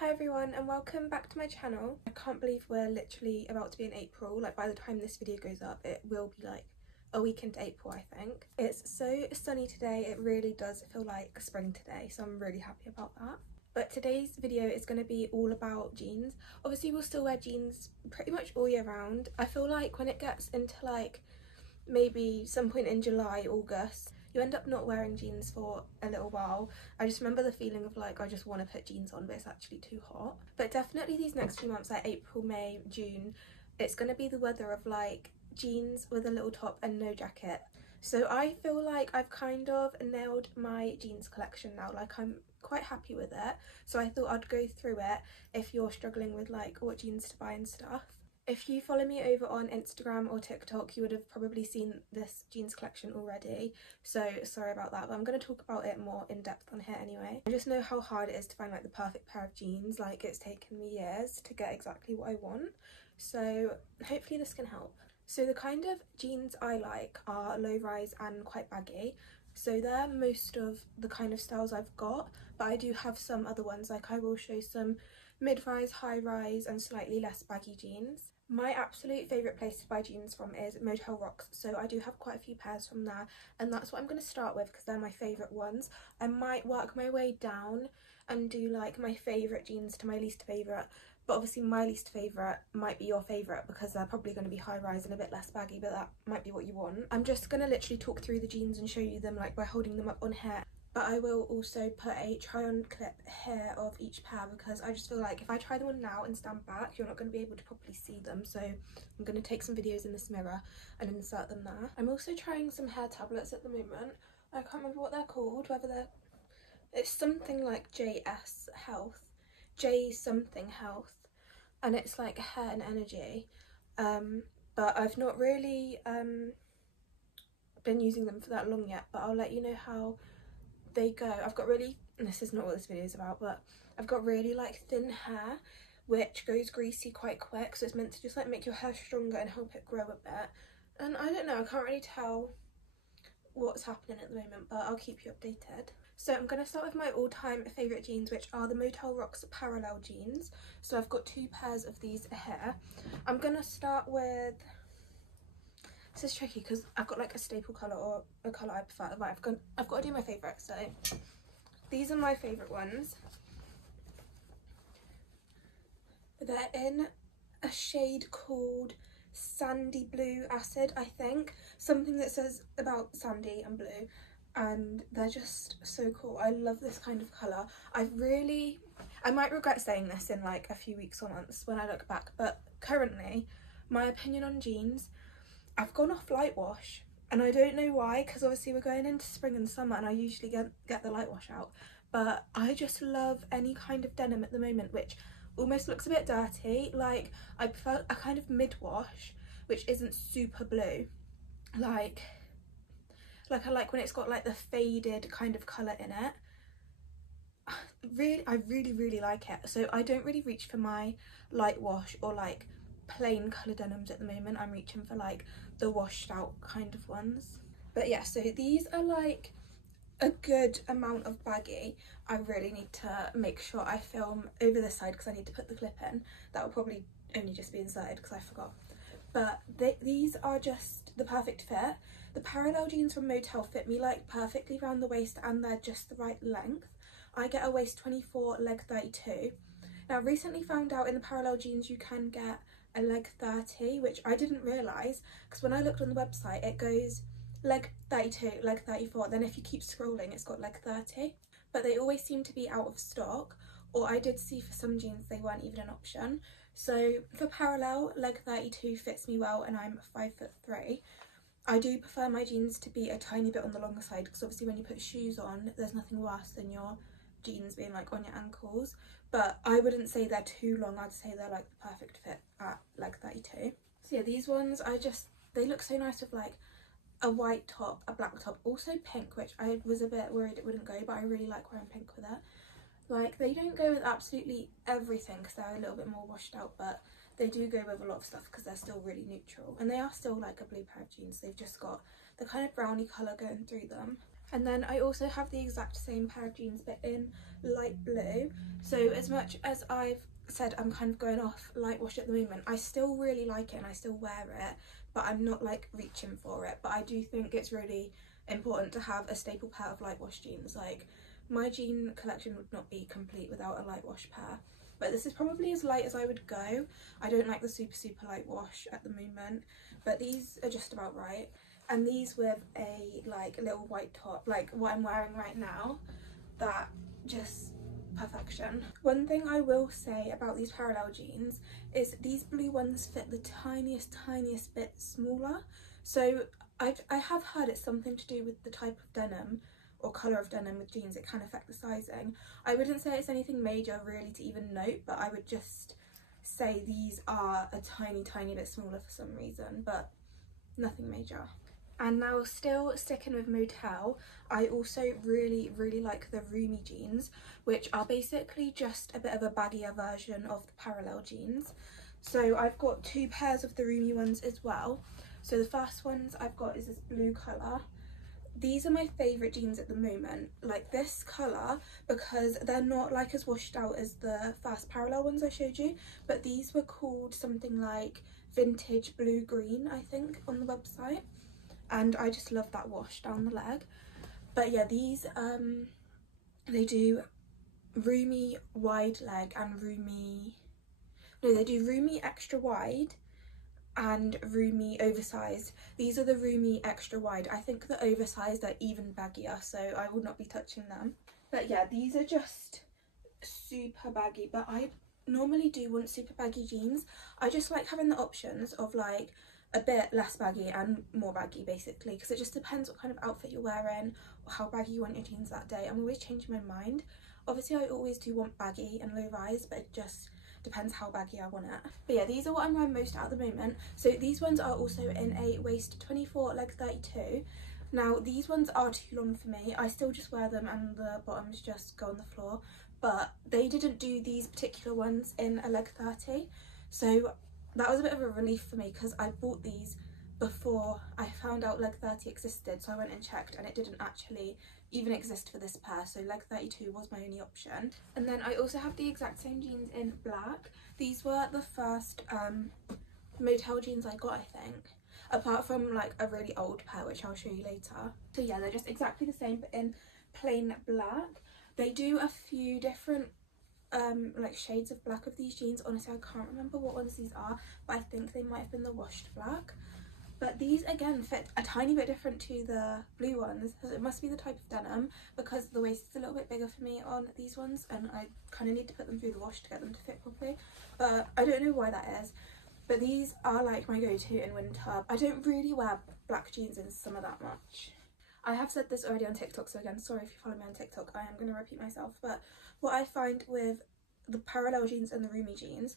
Hi everyone and welcome back to my channel. I can't believe we're literally about to be in April. Like by the time this video goes up it will be like a week into April I think. It's so sunny today, it really does feel like spring today, so I'm really happy about that. But today's video is going to be all about jeans. Obviously we'll still wear jeans pretty much all year round. I feel like when it gets into like maybe some point in July, August, you end up not wearing jeans for a little while. I just remember the feeling of like I just want to put jeans on but it's actually too hot. But definitely these next few months, like April, May, June, it's going to be the weather of like jeans with a little top and no jacket. So I feel like I've kind of nailed my jeans collection now, like I'm quite happy with it. So I thought I'd go through it if you're struggling with like what jeans to buy and stuff. If you follow me over on Instagram or TikTok, you would have probably seen this jeans collection already, so sorry about that, but I'm going to talk about it more in depth on here anyway. I just know how hard it is to find like the perfect pair of jeans. Like it's taken me years to get exactly what I want, so hopefully this can help. So the kind of jeans I like are low rise and quite baggy, so they're most of the kind of styles I've got, but I do have some other ones. Like I will show some mid-rise, high-rise and slightly less baggy jeans. My absolute favourite place to buy jeans from is Motel Rocks, so I do have quite a few pairs from there and that's what I'm going to start with because they're my favourite ones. I might work my way down and do like my favourite jeans to my least favourite, but obviously my least favourite might be your favourite because they're probably going to be high-rise and a bit less baggy, but that might be what you want. I'm just going to literally talk through the jeans and show you them like by holding them up on here. But I will also put a try on clip here of each pair because I just feel like if I try them on now and stand back, you're not going to be able to properly see them. So I'm going to take some videos in this mirror and insert them there. I'm also trying some hair tablets at the moment. I can't remember what they're called, it's something like JS Health, J something Health, and it's like hair and energy. But I've not really been using them for that long yet, but I'll let you know how they go. I've got really, this is not what this video is about, but I've got really like thin hair which goes greasy quite quick, so it's meant to just like make your hair stronger and help it grow a bit. And I don't know, I can't really tell what's happening at the moment, but I'll keep you updated. So I'm going to start with my all-time favourite jeans, which are the Motel Rocks parallel jeans. So I've got two pairs of these here. I'm going to start with, this is tricky because I've got like a staple colour or a colour I prefer. Right, I've got to do my favourite. So these are my favourite ones. They're in a shade called Sandy Blue Acid, I think. Something that says about sandy and blue. And they're just so cool. I love this kind of colour. I might regret saying this in like a few weeks or months when I look back, but currently my opinion on jeans, I've gone off light wash and I don't know why, because obviously we're going into spring and summer and I usually get the light wash out, but I just love any kind of denim at the moment which almost looks a bit dirty. Like I prefer a kind of mid-wash which isn't super blue, like I like when it's got like the faded kind of colour in it. I really like it. So I don't really reach for my light wash or like plain colour denims at the moment. I'm reaching for like the washed out kind of ones. But yeah, so these are like a good amount of baggy. I really need to make sure I film over this side because I need to put the clip in. That will probably only just be inside because I forgot. But these are just the perfect fit. The parallel jeans from Motel fit me like perfectly around the waist and they're just the right length. I get a waist 24, leg 32. Now recently found out in the parallel jeans you can get a leg 30, which I didn't realise because when I looked on the website it goes leg 32, leg 34, then if you keep scrolling it's got leg 30, but they always seem to be out of stock, or I did see for some jeans they weren't even an option. So for parallel, leg 32 fits me well and I'm 5'3". I do prefer my jeans to be a tiny bit on the longer side because obviously when you put shoes on there's nothing worse than your jeans being like on your ankles, but I wouldn't say they're too long. I'd say they're like the perfect fit at leg 32. So yeah, these ones they look so nice with like a white top, a black top, also pink, which I was a bit worried it wouldn't go, but I really like wearing pink with it. Like they don't go with absolutely everything because they're a little bit more washed out, but they do go with a lot of stuff because they're still really neutral and they are still like a blue pair of jeans. They've just got the kind of brownie colour going through them. And then I also have the exact same pair of jeans but in light blue. So as much as I've said I'm kind of going off light wash at the moment, I still really like it and I still wear it, but I'm not like reaching for it. But I do think it's really important to have a staple pair of light wash jeans. Like, my jean collection would not be complete without a light wash pair, but this is probably as light as I would go. I don't like the super light wash at the moment, but these are just about right. And these with a like little white top, like what I'm wearing right now, that just perfection. One thing I will say about these parallel jeans is these blue ones fit the tiniest bit smaller. So I have heard it's something to do with the type of denim or colour of denim with jeans, it can affect the sizing. I wouldn't say it's anything major really to even note, but I would just say these are a tiny bit smaller for some reason, but nothing major. And now, still sticking with motel, I also really like the roomy jeans, which are basically just a bit of a baggier version of the parallel jeans. So I've got two pairs of the roomy ones as well. So the first ones I've got is this blue colour. These are my favourite jeans at the moment, like this colour, because they're not like as washed out as the first parallel ones I showed you, but these were called something like vintage blue green, I think, on the website. And I just love that wash down the leg. But yeah, these they do roomy wide leg and roomy, no, they do roomy extra wide and roomy oversized. These are the roomy extra wide. I think the oversized are even baggier, so I will not be touching them. But yeah, these are just super baggy, but I normally do want super baggy jeans. I just like having the options of like a bit less baggy and more baggy, basically, because it just depends what kind of outfit you're wearing or how baggy you want your jeans that day. I'm always changing my mind. Obviously I always do want baggy and low rise, but it just depends how baggy I want it. But yeah, these are what I'm wearing most at the moment. So these ones are also in a waist 24 leg 32. Now these ones are too long for me. I still just wear them and the bottoms just go on the floor, but they didn't do these particular ones in a leg 30, so that was a bit of a relief for me because I bought these before I found out leg 30 existed. So I went and checked and it didn't actually even exist for this pair, so leg 32 was my only option. And then I also have the exact same jeans in black. These were the first motel jeans I got, I think, apart from like a really old pair which I'll show you later. So yeah, they're just exactly the same but in plain black. They do a few different like shades of black of these jeans. Honestly, I can't remember what ones these are, but I think they might have been the washed black. But these again fit a tiny bit different to the blue ones, so it must be the type of denim, because the waist is a little bit bigger for me on these ones and I kind of need to put them through the wash to get them to fit properly, but I don't know why that is. But these are like my go-to in winter. I don't really wear black jeans in summer that much. I have said this already on TikTok, so again, sorry if you follow me on TikTok, I am going to repeat myself, but what I find with the parallel jeans and the roomy jeans,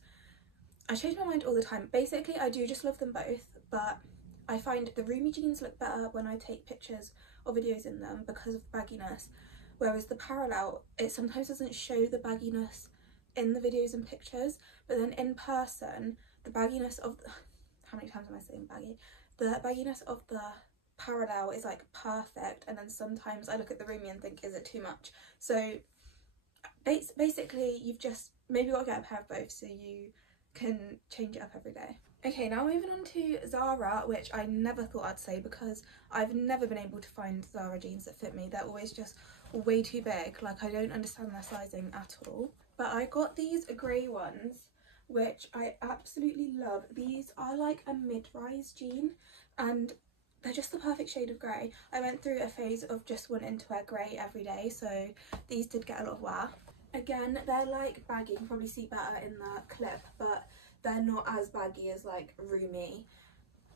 I change my mind all the time. Basically, I do just love them both, but I find the roomy jeans look better when I take pictures or videos in them because of the bagginess, whereas the parallel, it sometimes doesn't show the bagginess in the videos and pictures, but then in person, the bagginess of the, how many times am I saying baggy? The bagginess of the parallel is like perfect, and then sometimes I look at the roomy and think, is it too much? So basically you've just maybe got to get a pair of both so you can change it up every day. Okay, now moving on to Zara, which I never thought I'd say because I've never been able to find Zara jeans that fit me. They're always just way too big, like I don't understand their sizing at all. But I got these grey ones, which I absolutely love. These are like a mid-rise jean and they're just the perfect shade of grey. I went through a phase of just wanting to wear grey every day, so these did get a lot of wear. Again, they're like baggy, you can probably see better in the clip, but they're not as baggy as like roomy.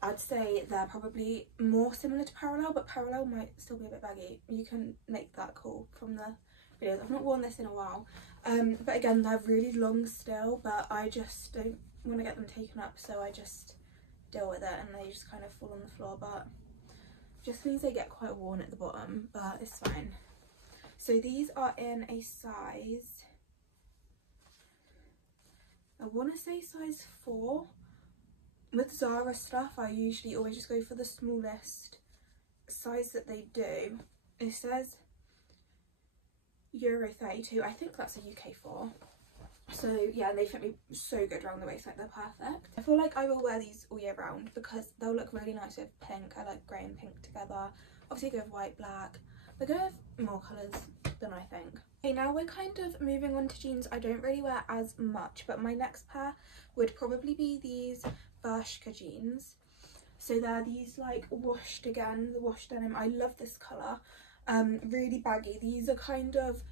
I'd say they're probably more similar to parallel, but parallel might still be a bit baggy. You can make that call from the videos. I've not worn this in a while, but again, they're really long still, but I just don't want to get them taken up, so I just deal with it and they just kind of fall on the floor, but just means they get quite worn at the bottom, but it's fine. So these are in a size, I want to say size 4. With Zara stuff I usually always just go for the smallest size that they do, It says Euro 32. I think that's a UK 4. So yeah, they fit me so good around the waist, like they're perfect. I feel like I will wear these all year round because they'll look really nice with pink. I like grey and pink together. Obviously go with white, black. They go with more colours than I think. Okay, now we're kind of moving on to jeans I don't really wear as much, but my next pair would probably be these bershka jeans. So they're these like washed again, the washed denim. I love this colour. Really baggy. These are kind of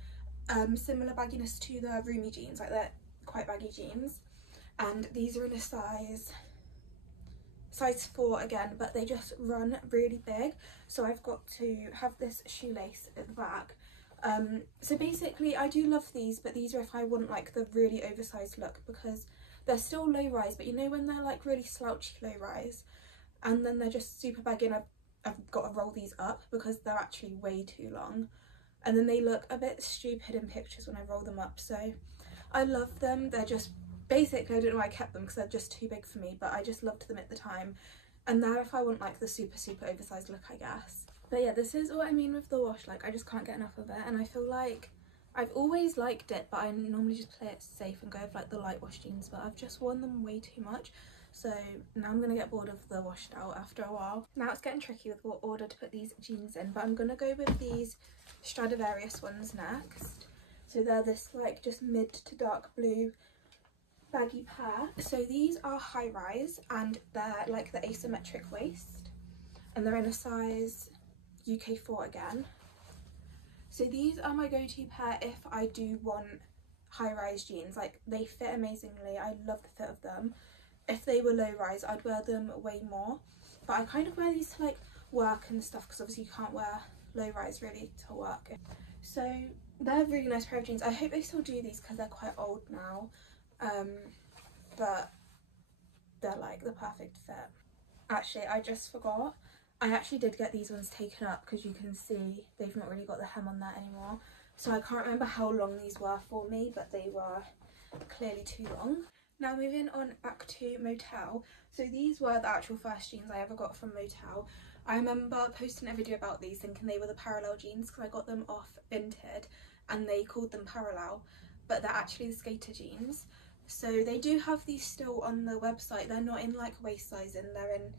similar bagginess to the roomy jeans, like they're quite baggy jeans, and these are in a size 4 again, but they just run really big, so I've got to have this shoelace at the back. So basically I do love these, but these are if I want like the really oversized look, because they're still low rise, but you know when they're like really slouchy low rise and then they're just super baggy, and I've got to roll these up because they're actually way too long, and then they look a bit stupid in pictures when I roll them up. So I love them. They're just basically, I don't know why I kept them because they're just too big for me, but I just loved them at the time, and they're if I want like the super oversized look, I guess. But yeah, this is what I mean with the wash. Like I just can't get enough of it, and I feel like I've always liked it, but I normally just play it safe and go with like the light wash jeans, but I've just worn them way too much. So now I'm gonna get bored of the washed out after a while. Now it's getting tricky with what order to put these jeans in, but I'm gonna go with these Stradivarius ones next. So they're this like just mid to dark blue baggy pair. So these are high rise and they're like the asymmetric waist, and they're in a size UK 4 again. So these are my go-to pair if I do want high rise jeans. Like they fit amazingly. I love the fit of them. If they were low rise, I'd wear them way more, but I kind of wear these to like work and stuff because obviously you can't wear low rise really to work. So they're a really nice pair of jeans. I hope they still do these because they're quite old now, but they're like the perfect fit. Actually, I just forgot, I actually did get these ones taken up because you can see they've not really got the hem on that anymore, so I can't remember how long these were for me, but they were clearly too long. Now moving on back to Motel. So these were the actual first jeans I ever got from Motel. I remember posting a video about these thinking they were the parallel jeans because I got them off Vinted and they called them parallel, but they're actually the skater jeans. So they do have these still on the website. They're not in like waist size and they're in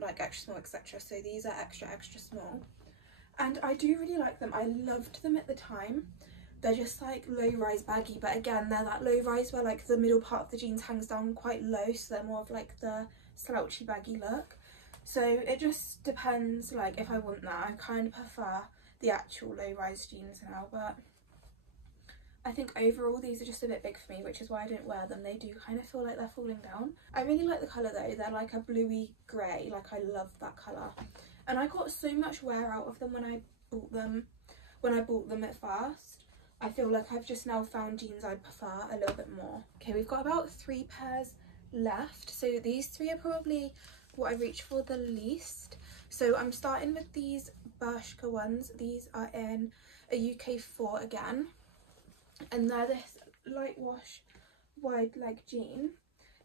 like extra small, etc. So these are extra small, and I do really like them. I loved them at the time. They're just like low rise baggy, but again they're that low rise where like the middle part of the jeans hangs down quite low, so they're more of like the slouchy baggy look. So it just depends like if I want that. I kind of prefer the actual low rise jeans now, but I think overall these are just a bit big for me, which is why I don't wear them. They do kind of feel like they're falling down. I really like the colour though. They're like a bluey grey, like I love that colour, and I got so much wear out of them when I bought them at first. I feel like I've just now found jeans I prefer a little bit more. Okay, we've got about 3 pairs left. So these 3 are probably what I reach for the least. So I'm starting with these bershka ones. These are in a UK 4 again, and they're this light wash wide leg jean.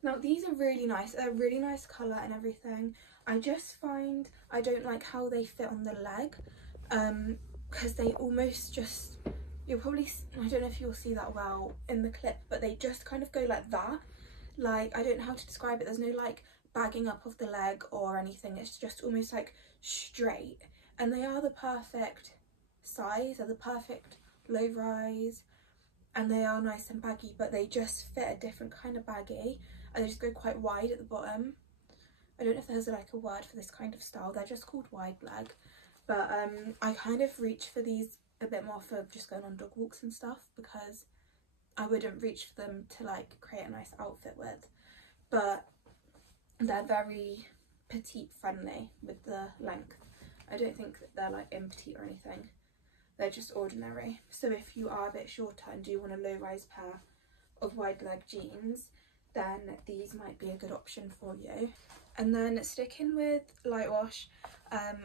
Now these are really nice. They're a really nice colour and everything. I just find I don't like how they fit on the leg, because they almost just, you'll probably, I don't know if you'll see that well in the clip, but they just kind of go like that. Like, I don't know how to describe it. There's no like bagging up of the leg or anything. It's just almost like straight, and they are the perfect size. They're the perfect low rise, and they are nice and baggy, but they just fit a different kind of baggy, and they just go quite wide at the bottom. I don't know if there's like a word for this kind of style. They're just called wide leg, but I kind of reach for these a bit more for just going on dog walks and stuff, because I wouldn't reach for them to like create a nice outfit with, but they're very petite friendly with the length. I don't think that they're like in petite or anything. They're just ordinary. So if you are a bit shorter and do want a low rise pair of wide leg jeans, then these might be a good option for you. And then sticking with light wash,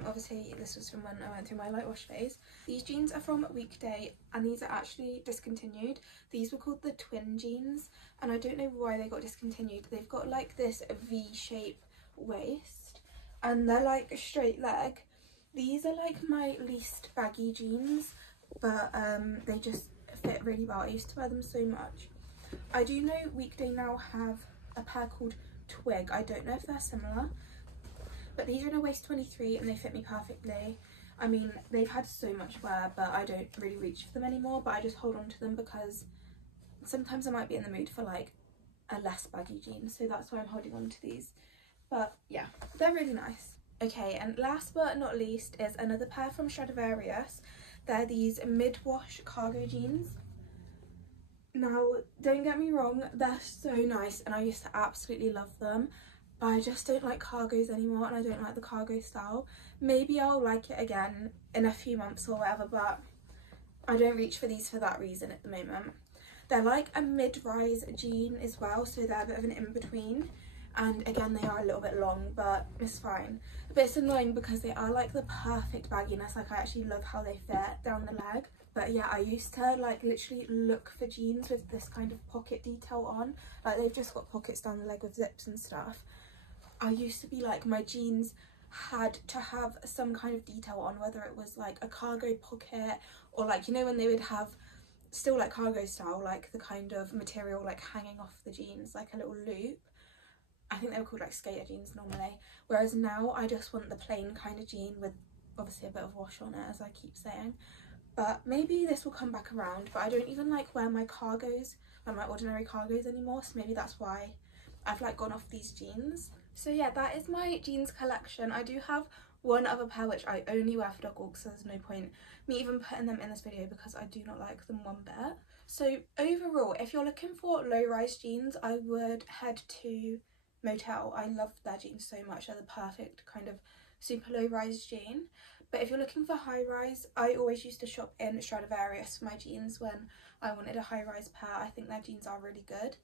obviously this was from when I went through my light wash phase. These jeans are from Weekday, and these are actually discontinued. These were called the twin jeans, and I don't know why they got discontinued. They've got like this V-shape waist, and they're like a straight leg, These are like my least baggy jeans, but they just fit really well. I used to wear them so much. I do know Weekday now have a pair called Twig. I don't know if they're similar, but these are in a waist 23 and they fit me perfectly. I mean, they've had so much wear, but I don't really reach for them anymore, but I just hold on to them because sometimes I might be in the mood for like a less baggy jean, so that's why I'm holding on to these. But yeah, they're really nice. Okay, and last but not least is another pair from Stradivarius. They're these mid-wash cargo jeans. Now, don't get me wrong, they're so nice and I used to absolutely love them, but I just don't like cargos anymore and I don't like the cargo style. Maybe I'll like it again in a few months or whatever, but I don't reach for these for that reason at the moment. They're like a mid-rise jean as well, so they're a bit of an in-between. And again, they are a little bit long, but it's fine. But it's annoying because they are like the perfect bagginess. Like, I actually love how they fit down the leg. But yeah, I used to like literally look for jeans with this kind of pocket detail on. Like, they've just got pockets down the leg with zips and stuff. I used to be like, my jeans had to have some kind of detail on, whether it was like a cargo pocket or like, you know, when they would have still like cargo style, like the kind of material like hanging off the jeans, like a little loop. I think they were called like skater jeans normally, whereas now I just want the plain kind of jean with obviously a bit of wash on it, as I keep saying. But maybe this will come back around, but I don't even like wear my cargos, like my ordinary cargos anymore, so maybe that's why I've like gone off these jeans. So yeah, that is my jeans collection. I do have one other pair which I only wear for dog walks, so there's no point me even putting them in this video because I do not like them one bit. So overall, if you're looking for low-rise jeans, I would head to Motel. I love their jeans so much. They're the perfect kind of super low-rise jean. But if you're looking for high-rise, I always used to shop in Stradivarius for my jeans when I wanted a high-rise pair. I think their jeans are really good.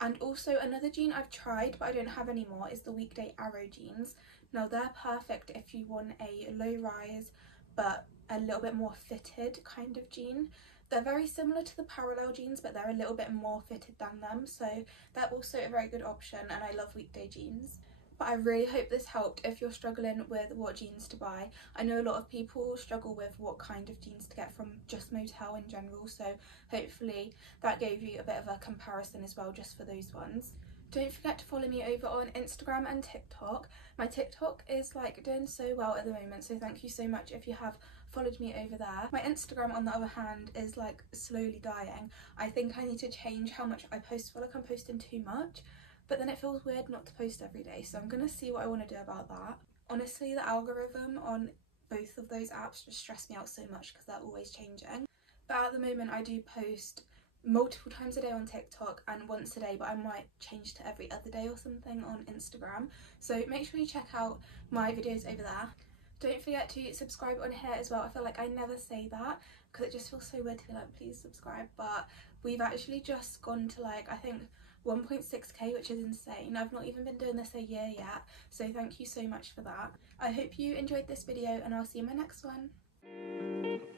And also another jean I've tried but I don't have anymore is the Weekday Arrow jeans. Now they're perfect if you want a low-rise but a little bit more fitted kind of jean. They're very similar to the parallel jeans, but they're a little bit more fitted than them, so they're also a very good option, and I love Weekday jeans. But I really hope this helped if you're struggling with what jeans to buy. I know a lot of people struggle with what kind of jeans to get from just Motel in general, so hopefully that gave you a bit of a comparison as well, just for those ones. Don't forget to follow me over on Instagram and TikTok. My TikTok is like doing so well at the moment, so thank you so much if you have followed me over there. My Instagram, on the other hand, is like slowly dying. I think I need to change how much I post. I feel like I'm posting too much, but then it feels weird not to post every day, so I'm gonna see what I want to do about that. Honestly, the algorithm on both of those apps just stress me out so much because they're always changing. But at the moment I do post multiple times a day on TikTok and once a day, but I might change to every other day or something on Instagram, so make sure you check out my videos over there. Don't forget to subscribe on here as well. I feel like I never say that because it just feels so weird to be like, please subscribe, but we've actually just gone to like, I think 1.6k, which is insane. I've not even been doing this a year yet, so thank you so much for that. I hope you enjoyed this video and I'll see you in my next one.